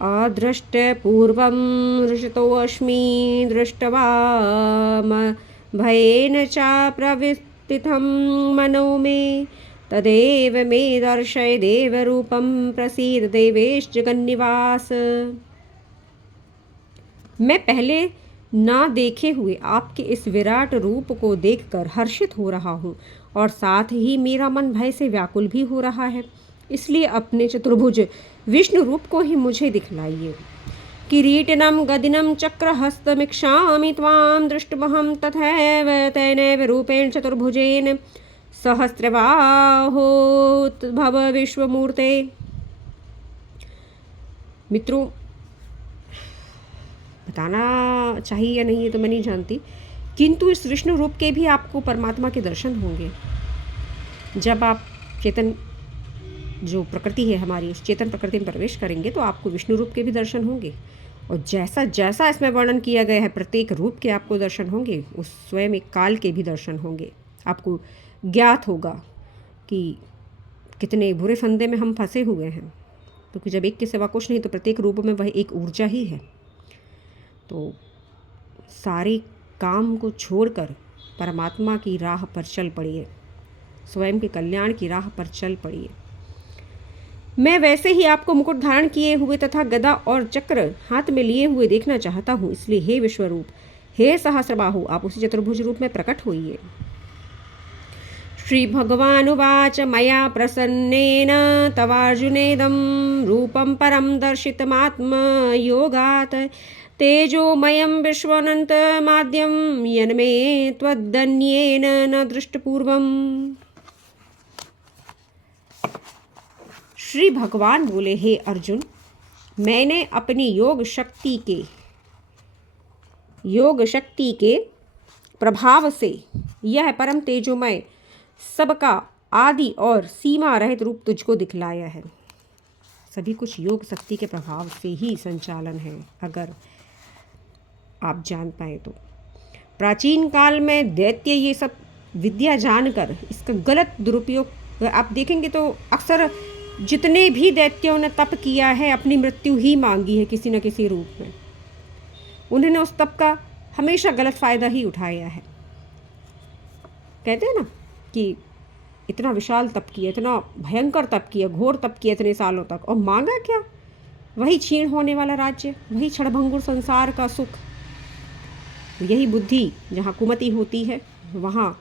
अदृष्टपूर्वं दृष्टोऽस्मि दृष्टवाम भयेन च प्रविष्टितं मनो मे तदेव मे दर्शय देवरूपं प्रसीद देवेश जगन्निवास। मैं पहले ना देखे हुए आपके इस विराट रूप को देखकर हर्षित हो रहा हूँ और साथ ही मेरा मन भय से व्याकुल भी हो रहा है। इसलिए अपने चतुर्भुज विष्णु रूप को ही मुझे दिखलाइए। किरीटिनं गदिनं चक्रहस्तमिक्षामि त्वां दृष्टमहं तथैव तेनैव रूपेण चतुर्भुजेन सहस्रबाहो भव विश्वमूर्ते। मित्रों, बताना चाहिए या नहीं ये तो मैं नहीं जानती, किंतु इस विष्णु रूप के भी आपको परमात्मा के दर्शन होंगे। जब आप चेतन जो प्रकृति है हमारी उस चेतन प्रकृति में प्रवेश करेंगे तो आपको विष्णु रूप के भी दर्शन होंगे और जैसा जैसा इसमें वर्णन किया गया है प्रत्येक रूप के आपको दर्शन होंगे, उस स्वयं एक काल के भी दर्शन होंगे। आपको ज्ञात होगा कि कितने बुरे फंदे में हम फंसे हुए हैं, क्योंकि जब एक के सिवा कुछ नहीं तो प्रत्येक रूप में वह एक ऊर्जा ही है। तो सारे काम को छोड़कर परमात्मा की राह पर चल पड़िए, स्वयं के कल्याण की राह पर चल पड़िए। मैं वैसे ही आपको मुकुट धारण किए हुए तथा गदा और चक्र हाथ में लिए हुए देखना चाहता हूँ, इसलिए हे विश्वरूप, हे सहस्रबाहु, आप उसी चतुर्भुज रूप में प्रकट होइए। श्री भगवानुवाच मया प्रसन्नेन तवार्जुनेदं रूपं परं दर्शितमात्मयोगात् तेजोमयं विश्वनन्तमाद्यं यन्मे त्वदन्येन न दृष्टपूर्वम्। श्री भगवान बोले, हे अर्जुन, मैंने अपनी योग शक्ति के प्रभाव से यह परम तेजोमय सबका आदि और सीमा रहित रूप तुझको दिखलाया है। सभी कुछ योग शक्ति के प्रभाव से ही संचालन है, अगर आप जान पाए तो। प्राचीन काल में दैत्य ये सब विद्या जानकर इसका गलत दुरुपयोग आप देखेंगे तो अक्सर जितने भी दैत्यों ने तप किया है अपनी मृत्यु ही मांगी है किसी न किसी रूप में। उन्होंने उस तप का हमेशा गलत फ़ायदा ही उठाया है। कहते हैं ना कि इतना विशाल तप किया, इतना भयंकर तप किया, घोर तप किया इतने सालों तक, और मांगा क्या? वही क्षीण होने वाला राज्य, वही क्षणभंगुर संसार का सुख। यही बुद्धि जहाँ कुमति होती है वहाँ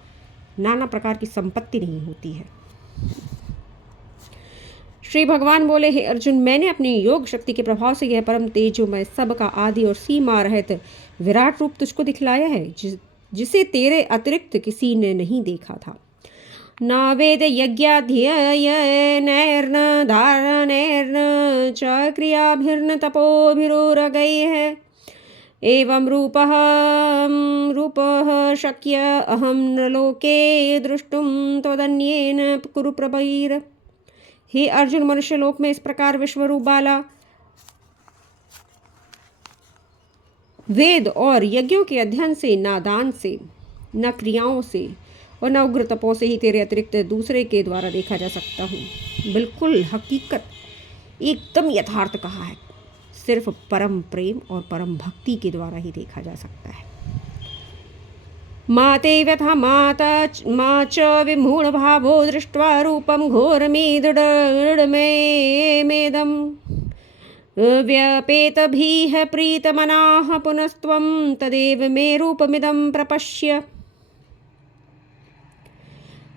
नाना प्रकार की संपत्ति नहीं होती है। श्री भगवान बोले, हे अर्जुन, मैंने अपनी योग शक्ति के प्रभाव से यह परम तेजोमय सबका आदि और सीमा रहित विराट रूप तुझको दिखलाया है, जिसे तेरे अतिरिक्त किसी ने नहीं देखा था। न वेद यज्ञाध्ययनैर्न धारणैर्न च क्रियाभिर्न तपोभिरुरगैः एवं रूपः शक्य अहं नृलोके दृष्टुं त्वदन्येन कुरु प्रभैर। हे अर्जुन, मनुष्य लोक में इस प्रकार विश्वरूप वाला वेद और यज्ञों के अध्ययन से, न दान से, न क्रियाओं से और न उग्र तपों से ही तेरे अतिरिक्त दूसरे के द्वारा देखा जा सकता हूँ। बिल्कुल हकीकत, एकदम यथार्थ कहा है। सिर्फ परम प्रेम और परम भक्ति के द्वारा ही देखा जा सकता है। माते व्यथा मा च विमूढ़ भावो दृष्ट्वा रूपम घोरमीदृढमेदं व्यपेतभिः प्रीतमनाः पुनस्त्वं तदेव मे रूपमिदं प्रपश्य।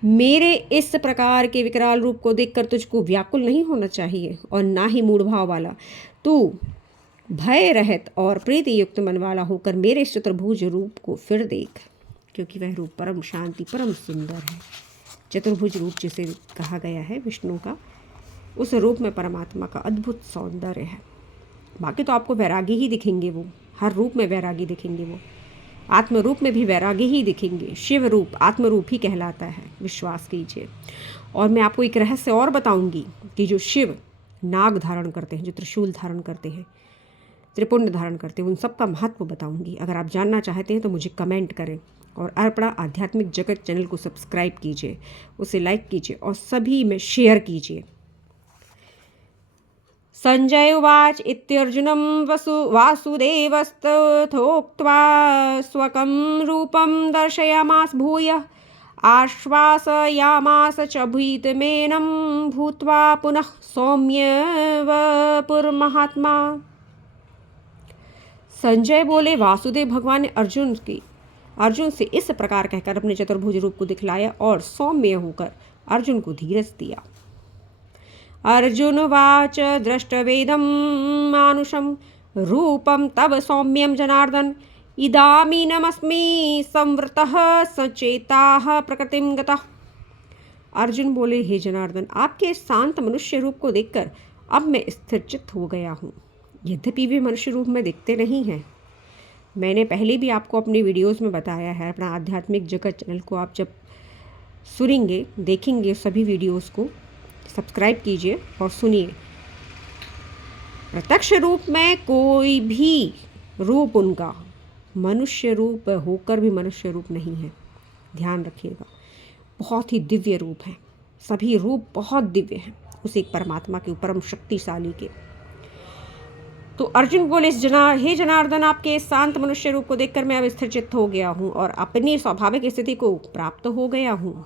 मेरे इस प्रकार के विकराल रूप को देखकर तुझको व्याकुल नहीं होना चाहिए और ना ही मूढ़ भाव वाला। तू भय रहित और प्रीति युक्त मन वाला होकर मेरे चतुर्भुज रूप को फिर देख, क्योंकि वह रूप परम शांति, परम सुंदर है। चतुर्भुज रूप जिसे कहा गया है विष्णु का, उस रूप में परमात्मा का अद्भुत सौंदर्य है। बाकी तो आपको वैरागी ही दिखेंगे, वो हर रूप में वैरागी दिखेंगे, वो आत्म रूप में भी वैरागी ही दिखेंगे। शिव रूप आत्म रूप ही कहलाता है, विश्वास कीजिए। और मैं आपको एक रहस्य और बताऊंगी कि जो शिव नाग धारण करते हैं, जो त्रिशूल धारण करते हैं, त्रिपुंड धारण करते हैं, उन सब का महत्व बताऊंगी। अगर आप जानना चाहते हैं तो मुझे कमेंट करें और अर्पणा आध्यात्मिक जगत चैनल को सब्सक्राइब कीजिए, उसे लाइक कीजिए और सभी में शेयर कीजिए। संजय उवाच इत्यर्जुनं वासुदेवस्तथोक्त्वा स्वकं रूपं दर्शयामास भूयः आश्वासयामास च भीतमेनं भूत्वा पुनः सौम्य वपुर्महात्मा। संजय बोले, वासुदेव भगवान ने अर्जुन से इस प्रकार कहकर अपने चतुर्भुज रूप को दिखलाया और सौम्य होकर अर्जुन को धीरज दिया। अर्जुन वाच दृष्टवेदं मानुषं रूपं तव सौम्यं जनार्दन इदामीनमस्मि संवृतः सचेताः प्रकृतिं गतः। अर्जुन बोले, हे जनार्दन, आपके शांत मनुष्य रूप को देखकर अब मैं स्थिरचित्त हो गया हूँ। यद्यपि वे मनुष्य रूप में दिखते नहीं हैं। मैंने पहले भी आपको अपने वीडियोस में बताया है। अपना आध्यात्मिक जगत चैनल को आप जब सुनेंगे, देखेंगे, सभी वीडियोस को सब्सक्राइब कीजिए और सुनिए। प्रत्यक्ष रूप में कोई भी रूप उनका मनुष्य रूप होकर भी मनुष्य रूप नहीं है, ध्यान रखिएगा। बहुत ही दिव्य रूप है, सभी रूप बहुत दिव्य हैं उस एक परमात्मा के परम शक्तिशाली के। तो अर्जुन बोले, हे जनार्दन, आपके शांत मनुष्य रूप को देखकर मैं अब स्थिरचित्त हो गया हूँ और अपनी स्वाभाविक स्थिति को प्राप्त हो गया हूँ।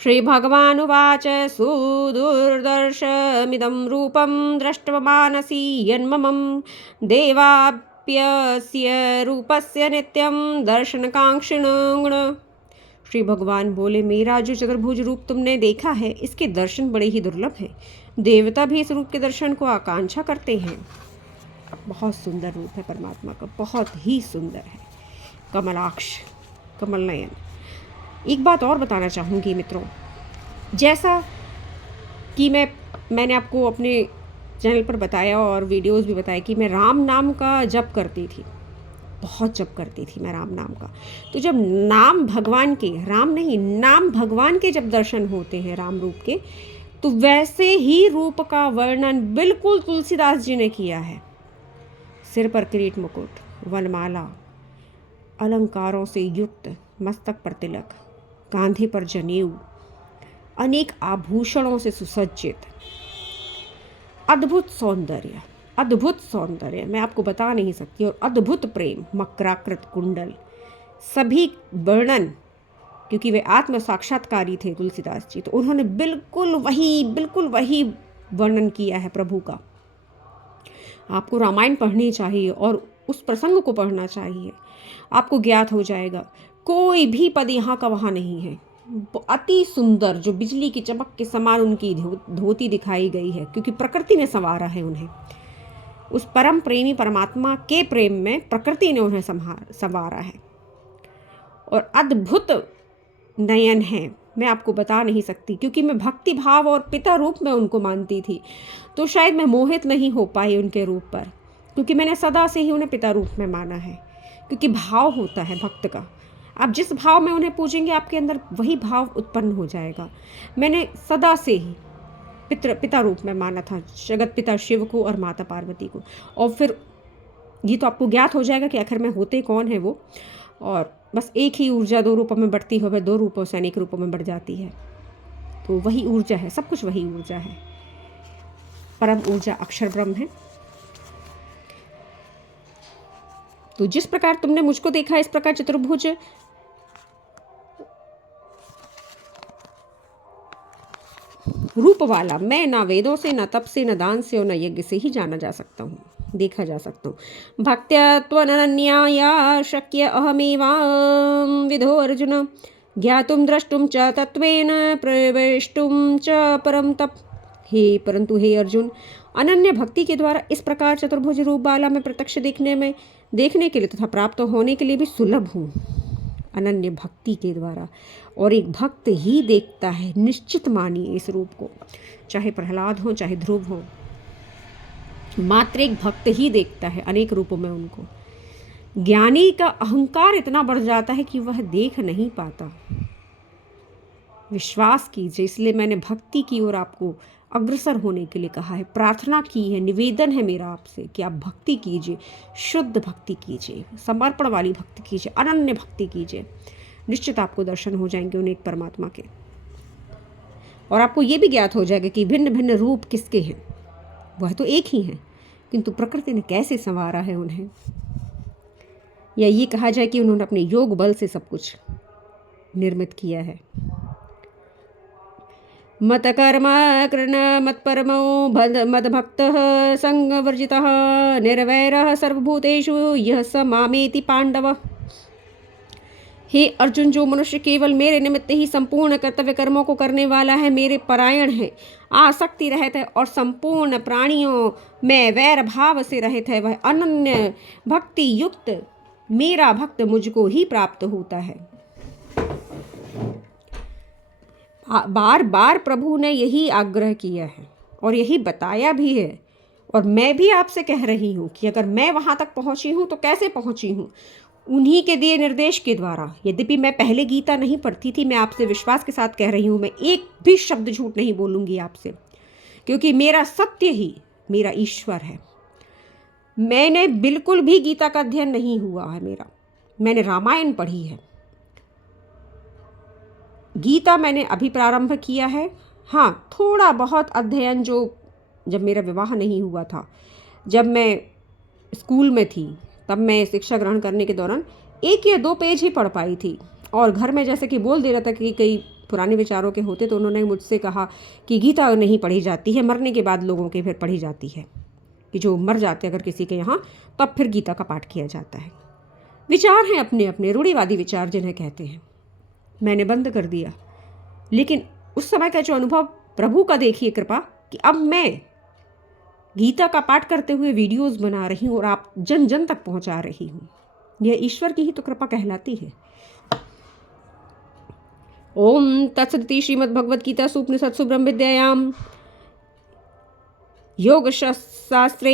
श्री भगवान उवाच सुदुर्दर्शमिदं रूपं दृष्ट्वमानसि यन्ममं देवाप्यस्य रूपस्य नित्यं दर्शनकांक्षिणः। श्री भगवान बोले, मेरा जो चतुर्भुज रूप तुमने देखा है, इसके दर्शन बड़े ही दुर्लभ हैं। देवता भी इस रूप के दर्शन को आकांक्षा करते हैं। बहुत सुंदर रूप है परमात्मा का, बहुत ही सुंदर है। कमलाक्ष, कमल नयन। एक बात और बताना चाहूँगी मित्रों, जैसा कि मैंने आपको अपने चैनल पर बताया और वीडियोस भी बताया कि मैं राम नाम का जप करती थी, बहुत जप करती थी मैं राम नाम का। तो जब नाम भगवान के, राम नहीं, नाम भगवान के जब दर्शन होते हैं राम रूप के, तो वैसे ही रूप का वर्णन बिल्कुल तुलसीदास जी ने किया है। सिर पर किरीट मुकुट, वनमाला, अलंकारों से युक्त, मस्तक पर तिलक, कांधे पर जनेऊ, अनेक आभूषणों से सुसज्जित, अद्भुत सौंदर्य, अद्भुत सौंदर्य मैं आपको बता नहीं सकती, और अद्भुत प्रेम, मकराकृत कुंडल, सभी वर्णन, क्योंकि वे आत्म साक्षात्कारी थे तुलसीदास जी, तो उन्होंने बिल्कुल वही वर्णन किया है प्रभु का। आपको रामायण पढ़नी चाहिए और उस प्रसंग को पढ़ना चाहिए, आपको ज्ञात हो जाएगा। कोई भी पद यहाँ का वहाँ नहीं है। अति सुंदर, जो बिजली की चमक के समान उनकी धोती दिखाई गई है, क्योंकि प्रकृति ने संवारा है उन्हें। उस परम प्रेमी परमात्मा के प्रेम में प्रकृति ने उन्हें संवारा है, और अद्भुत नयन है, मैं आपको बता नहीं सकती। क्योंकि मैं भक्ति भाव और पिता रूप में उनको मानती थी, तो शायद मैं मोहित नहीं हो पाई उनके रूप पर, क्योंकि मैंने सदा से ही उन्हें पिता रूप में माना है। क्योंकि भाव होता है भक्त का, आप जिस भाव में उन्हें पूजेंगे आपके अंदर वही भाव उत्पन्न हो जाएगा। मैंने सदा से ही पिता रूप में माना था जगत पिता शिव को और माता पार्वती को। और फिर ये तो आपको ज्ञात हो जाएगा कि आखिर में होते कौन है वो। और बस एक ही ऊर्जा दो रूपों में बढ़ती हो, वह दो रूपों से अनेक रूपों में बढ़ जाती है। तो वही ऊर्जा है, सब कुछ वही ऊर्जा है, परम ऊर्जा अक्षर ब्रह्म है। तो जिस प्रकार तुमने मुझको देखा, इस प्रकार चतुर्भुज रूप वाला मैं ना वेदों से, ना तप से, ना दान से और न यज्ञ से ही जाना जा सकता हूँ, देखा जा सकता हूँ। भक्त्या त्वनन्याया शक्य अहमेवां विधो अर्जुन ज्ञातुम द्रष्टुम च तत्वेन प्रवेष्टुम च परम तप। परंतु हे अर्जुन, अनन्य भक्ति के द्वारा इस प्रकार चतुर्भुज रूप वाला मैं प्रत्यक्ष देखने के लिए तथा प्राप्त होने के लिए भी सुलभ हूँ। अनन्य भक्ति के द्वारा, और एक भक्त ही देखता है, निश्चित मानिए इस रूप को, चाहे प्रहलाद हो चाहे ध्रुव हो, मात्र एक भक्त ही देखता है अनेक रूपों में उनको। ज्ञानी का अहंकार इतना बढ़ जाता है कि वह देख नहीं पाता। विश्वास कीजिए, इसलिए मैंने भक्ति की ओर आपको अग्रसर होने के लिए कहा है, प्रार्थना की है, निवेदन है मेरा आपसे कि आप भक्ति कीजिए, शुद्ध भक्ति कीजिए, समर्पण वाली भक्ति कीजिए, अनन्य भक्ति कीजिए। निश्चित आपको दर्शन हो जाएंगे उन एक परमात्मा के, और आपको ये भी ज्ञात हो जाएगा कि भिन्न भिन्न रूप किसके हैं। वह तो एक ही हैं, किंतु प्रकृति ने कैसे संवारा है उन्हें, या ये कहा जाए कि उन्होंने अपने योग बल से सब कुछ निर्मित किया है। मत कर्म कृण मत परमो मद भक्त संगवर्जित निर्वैर सर्वभूतेषु यह स मामेति पांडव। हे अर्जुन, जो मनुष्य केवल मेरे निमित्त ही संपूर्ण कर्तव्य कर्मों को करने वाला है, मेरे परायण है, आसक्ति रहित है और संपूर्ण प्राणियों में वैर भाव से रहित है, वह अनन्य भक्ति युक्त मेरा भक्त मुझको ही प्राप्त होता है। बार बार प्रभु ने यही आग्रह किया है और यही बताया भी है, और मैं भी आपसे कह रही हूँ कि अगर मैं वहाँ तक पहुँची हूँ तो कैसे पहुँची हूँ, उन्हीं के दिए निर्देश के द्वारा। यद्यपि मैं पहले गीता नहीं पढ़ती थी, मैं आपसे विश्वास के साथ कह रही हूँ, मैं एक भी शब्द झूठ नहीं बोलूँगी आपसे, क्योंकि मेरा सत्य ही मेरा ईश्वर है। मैंने बिल्कुल भी गीता का अध्ययन नहीं हुआ है मेरा, मैंने रामायण पढ़ी है। गीता मैंने अभी प्रारंभ किया है, हाँ थोड़ा बहुत अध्ययन जो जब मेरा विवाह नहीं हुआ था, जब मैं स्कूल में थी, तब मैं शिक्षा ग्रहण करने के दौरान 1 या 2 पेज ही पढ़ पाई थी, और घर में जैसे कि बोल दे रहा था कि कई पुराने विचारों के होते तो उन्होंने मुझसे कहा कि गीता नहीं पढ़ी जाती है, मरने के बाद लोगों के फिर पढ़ी जाती है, कि जो मर जाते अगर किसी के यहाँ तब फिर गीता का पाठ किया जाता है। विचार हैं अपने अपने, रूढ़िवादी विचार जिन्हें कहते हैं। मैंने बंद कर दिया, लेकिन उस समय का जो अनुभव प्रभु का देखिए कृपा, कि अब मैं गीता का पाठ करते हुए वीडियोस बना रही हूँ और आप जन जन तक पहुँचा रही हूँ। यह ईश्वर की ही तो कृपा कहलाती है। ओम तत्सदिति श्रीमद्भगवद्गीता उपनिषत्सु ब्रह्म विद्यायाम योग शास्त्रे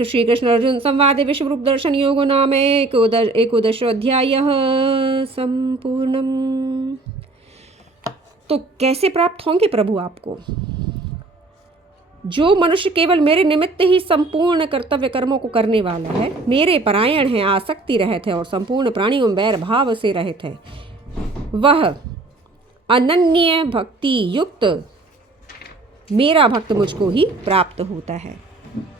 श्री कृष्ण अर्जुन संवादे विश्व रूप दर्शन योगो नाम एकोदश अध्यायः संपूर्णम। तो कैसे प्राप्त होंगे प्रभु आपको? जो मनुष्य केवल मेरे निमित्त ही संपूर्ण कर्तव्य कर्मों को करने वाला है, मेरे परायण है, आसक्ति रहित है और संपूर्ण प्राणियों वैर भाव से रहित है, वह अनन्य भक्ति युक्त मेरा भक्त मुझको ही प्राप्त होता है।